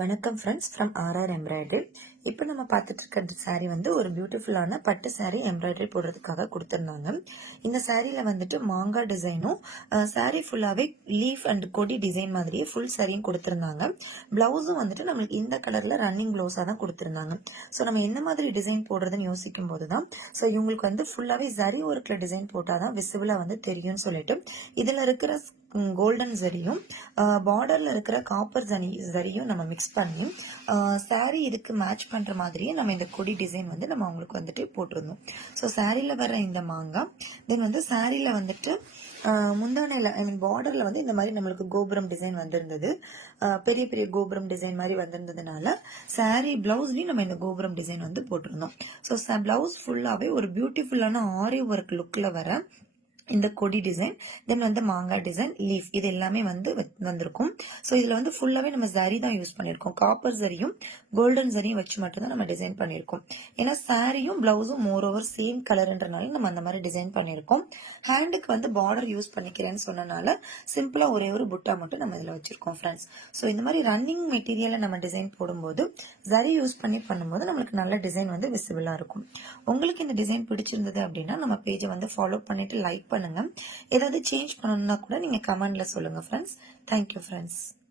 வணக்கம் friends from RR embroidery. இப்போ நம்ம பார்த்துட்டு இருக்கிற சாரீ வந்து ஒரு பியூட்டிஃபுல்லான பட்டு சாரீ எம்ப்ராய்டரி போடுறதுக்காக கொடுத்துருந்தாங்க. இந்த சாரியில் வந்துட்டு மாங்காய் டிசைனும் சாரீ ஃபுல்லாகவே லீஃப் அண்ட் கொடி டிசைன் மாதிரியே ஃபுல் சாரியும் கொடுத்துருந்தாங்க. ப்ளவுஸும் வந்துட்டு நம்மளுக்கு இந்த கலரில் ரன்னிங் ப்ளவுஸாக தான் கொடுத்துருந்தாங்க. ஸோ நம்ம என்ன மாதிரி டிசைன் போடுறதுன்னு யோசிக்கும் போது தான் ஸோ இவங்களுக்கு வந்து ஃபுல்லாகவே ஜரி ஒர்க்கில் டிசைன் போட்டால் தான் விசிபிளாக வந்து தெரியும்னு சொல்லிட்டு இதில் இருக்கிற கோல்டன் ஜரியும் பார்டர்ல இருக்கிற காப்பர் ஜரியும் நம்ம மிக்ஸ் பண்ணி சாரீ இதுக்கு மேட்ச் பண்ற மாதிரியே நம்ம இந்த கொடி டிசைன் வந்து நம்ம அவங்களுக்கு வந்துட்டு போட்டிருந்தோம். ஸோ சாரீல வர இந்த மாங்காய் தென் வந்து சாரீல வந்துட்டு முந்தானையில ஐ மீன் பார்டர்ல வந்து இந்த மாதிரி நம்மளுக்கு கோபுரம் டிசைன் வந்திருந்தது. பெரிய பெரிய கோபுரம் டிசைன் மாதிரி வந்திருந்ததுனால சாரீ பிளவுஸ்லயும் நம்ம இந்த கோபுரம் டிசைன் வந்து போட்டிருந்தோம். ஸோ பிளவுஸ் ஃபுல்லாவே ஒரு பியூட்டிஃபுல்லான ஆரி ஒர்க் லுக்ல வர இந்த கொடி டிசைன் தென் வந்து மாங்காய் டிசைன் லீஃப் இது எல்லாமே வந்து வந்திருக்கும். ஸோ இதுல வந்து ஃபுல்லாவே நம்ம ஜரி தான் யூஸ் பண்ணியிருக்கோம். காப்பர் ஜரியும் கோல்டன் ஜரியும் வச்சு மட்டும் தான் நம்ம டிசைன் பண்ணியிருக்கோம். ஏன்னா சாரியும் பிளவுஸும் மோர் ஓவர் சேம் கலர்ன்றனால நம்ம அந்த மாதிரி டிசைன் பண்ணியிருக்கோம். ஹேண்டுக்கு வந்து பார்டர் யூஸ் பண்ணிக்கிறேன்னு சொன்னனால சிம்பிளா ஒரே ஒரு புட்டா மட்டும் நம்ம இதுல வச்சிருக்கோம் ஃப்ரெண்ட்ஸ். ஸோ இந்த மாதிரி ரன்னிங் மெட்டீரியலை நம்ம டிசைன் போடும்போது ஜரி யூஸ் பண்ணி பண்ணும்போது நம்மளுக்கு நல்ல டிசைன் வந்து விசிபிளா இருக்கும். உங்களுக்கு இந்த டிசைன் பிடிச்சிருந்தது அப்படின்னா நம்ம பேஜை வந்து ஃபாலோ பண்ணிட்டு லைக் பண்ணுங்க. ஏதாவது சேஞ்ச் பண்ணணும்னா கூட நீங்க கமெண்ட்ல சொல்லுங்க ஃப்ரெண்ட்ஸ். Thank you friends.